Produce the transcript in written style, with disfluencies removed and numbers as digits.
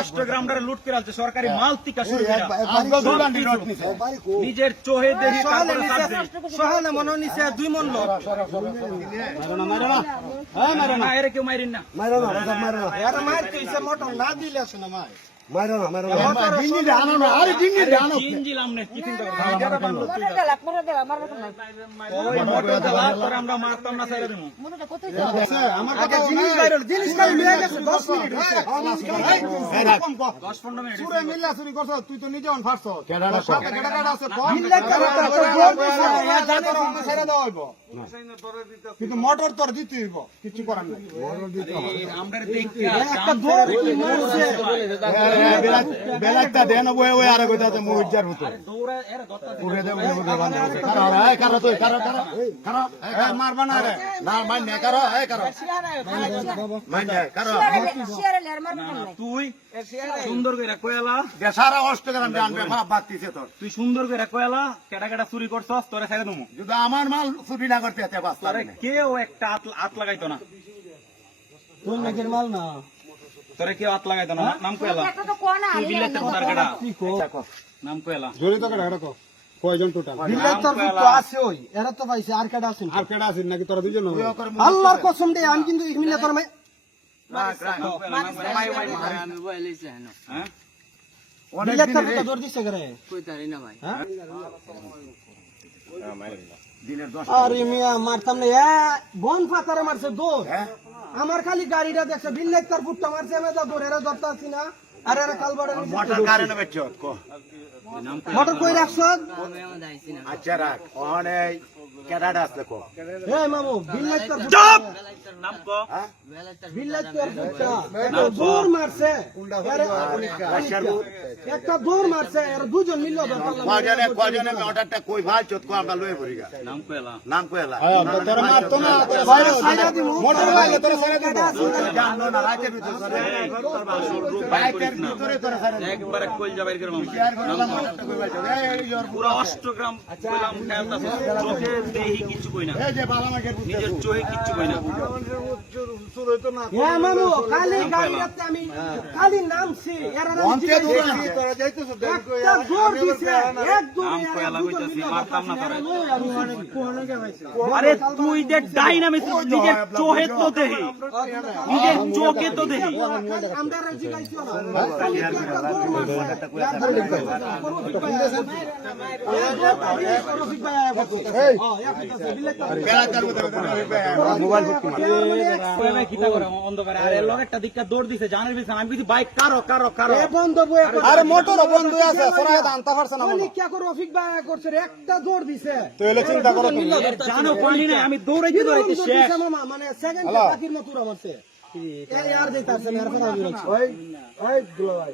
অষ্টগ্রামটারে লুট করে আছে সরকারি মাল টিকা শুরু করে নিজের চোহে দেখি সহালে মনে নিছে 2 মন লোক মারো না এর কেউ মারিন না মারো এর মার কইছে মোটর না দিলে আছে না মার মারো না ডিঙ্গি দানো না আরে ডিঙ্গি দানো চিনজিলাম না কি চিন্তা করে ওই মোটর দালা করে আমরা মারতাম না ছেড়ে দেবো আমার কথা জিনিস বাইরে লয়ে গেছে 10 মিনিট 10-15 মিনিট সুরে মিল্লা চুরি করছ তুই তো নিজে অন ফারছ কেডা আছে মিল্লা করতে তো জোর দিছে জানে আমরা ছেড়ে দেওয়া হইব কিন্তু মোটর তোর দিতে হইব কিছু করার নাই মোটর দিতে হবে আমরা দেখি একটা দৌড় কি মারছে বেলাটা দেন ওই আরে কইতাছে মুজ্জার হতো দৌড়া এর গত্তা পুরে দে বলে বলে বান্ধা কারো তুই কারো মারবা না রে না মান নে কারো মান নে কারো তুই সুন্দর করে কয়লা সারা অষ্টগ্রাম জানবে মা বাতিছে তোর তুই সুন্দর করে কয়লা কেডা কেডা চুরি করছস তোরে ছেড়ে দেবো যদি আমার মাল চুরি না করতে এতে বাস আরে কেউ একটা হাত লাগাইতো না তুই নাকি মাল না তোরে কেউ হাত লাগাইতো না নাম কয়লা তুই বিলেতে কোদার কেডা নাম কয়লা জড়িত কেডা এটা কো কয়জন টোটাল বিলের তোর তো আছে ওই এরা তো পাইছে আর কেডা আছে আর কেডা আছে নাকি তোরা দুইজন আল্লাহর কসম দে আমি কিন্তু মিলে তোর বিলের তোর তো দৌড় দিছে করে আরে মিয়া মারতাম না বন ফাতারে মারছে দৌড় আমার খালি গাড়িটা দেখছে বিলের তোর ফুটটা মারছে আমি তো দৌড় এরা ধরতে আসি না আর এরা কালবাড়ে মোটর কারেন্ট বেচছ কো মোটর কই রাখছ আচ্ছা রাখ অনেক কেডাটা আছে কো এই মামু বিলের তোর চুপ নাম কো বিলের তোর ফুটটা একটা দৌড় মারছে একটা দৌড় মারছে আর দুজন মিললো কজনে মোটরটা কই ভাল চত কো আমরা লয়ে পড়িগা নাম কয়লা তোর মারতো না মোটর লাগে তোর সারা দিবো জানো না রাতের ভিতরে বাইকের ভিতরে তোর সারা একবারে কইল যাবাই করে মামু পুরো অষ্টগ্রাম কইলাম খেলতাছে চোখে দেহি কিছু কই না এই যে বাবা মাকে নিজের চোখে কিছু কই না হ্যাঁ মামু খালি গাড়িতে আমি খালি নামছি এরা অন্তে দূরে তোরা যাইতেছ একটা দৌড় দিছে এক দৌড় নাম কয়লা কইতাছি মারতাম না তোরে আমি অনেক কোনে গেছে আরে তুই যে ডাইনামিক নিজের চোখে তো দেহি নিজের চোখে তো দেহি আমরা রাজি গাইছো না মোবাইল অন্ধকারে আরে একটা দিকটা দৌড় দিছে জানার বিষয় আমি কিছু বাইক কারো বন্ধ আরে মোটর বন্ধ আছে সরাই আনতে পারছ না কি করে রফিক ভাই করছে একটা দৌড় দিছে তো এলে চিন্তা করো তুমি জানো পানি না আমি দৌড়াইতে শেষ মামা মানে সেকেন্ড পাখির মতো মারছে আর দিতাছে না আর ফেরা ওই দুলা ভাই